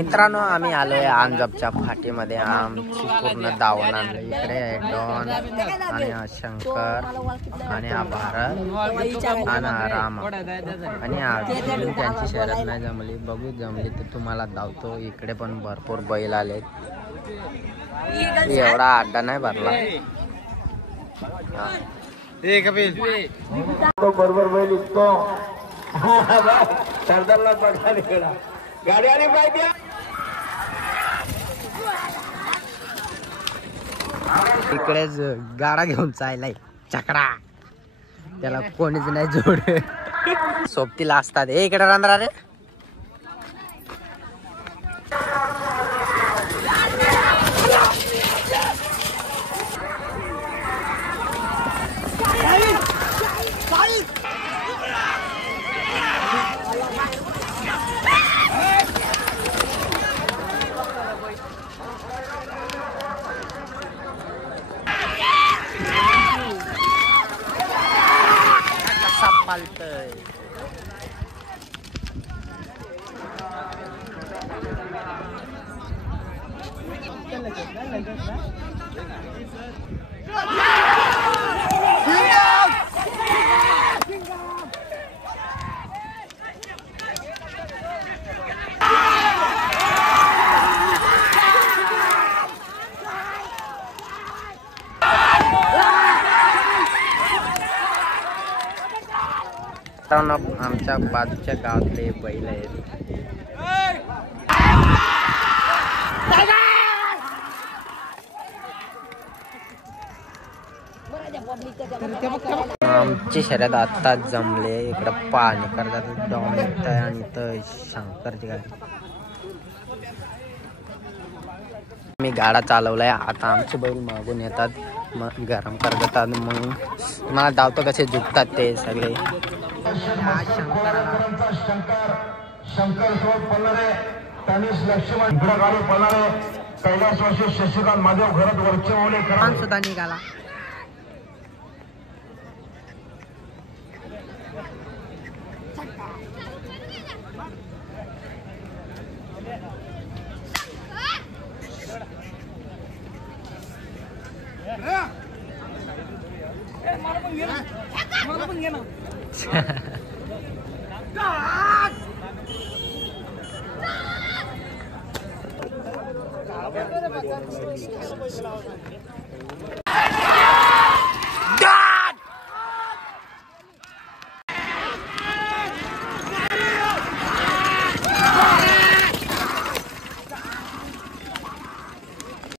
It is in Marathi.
मित्रांनो आम्ही आलोय आमजॉबच्या फाटीमध्ये. आमची पूर्ण दावण आणलं. इकडे आहे डॉन आणि हा शंकर आणि हा भारत आणि हा राम आणि अजून त्यांची शर्यत नाही जमली. बघू जमली तर तुम्हाला धावतो. इकडे पण भरपूर बैल आलेत. एवढा अड्डा नाही भरला. बरोबर बैल इतको सरदारला पडला गाडी आली पाहिजे. इकडेच गाडा घेऊन चाललाय चकडा. त्याला कोणीच नाही जोड. सोबतीला असतात. इकडे रांद्रा रे. पालतय आमच्या बाजूच्या गावातले बैल आहेत. आमची शर्यत आत्ताच जमले. इकडं पाणी करतात डॉन येत आहे आणि इथं शंकरची गाडी. मी गाडा चालवलाय. आता आमचे बैल मागून येतात, मग गरम करतात. मग मला धावतो कसे झुकतात ते सगळे. शंकर सोबत पळणारे तनिष लक्ष्मण गाडी पळणारे कैलासवासी शशिकांत महादेव घरात वरचे ओले करा सुद्धा निघाला.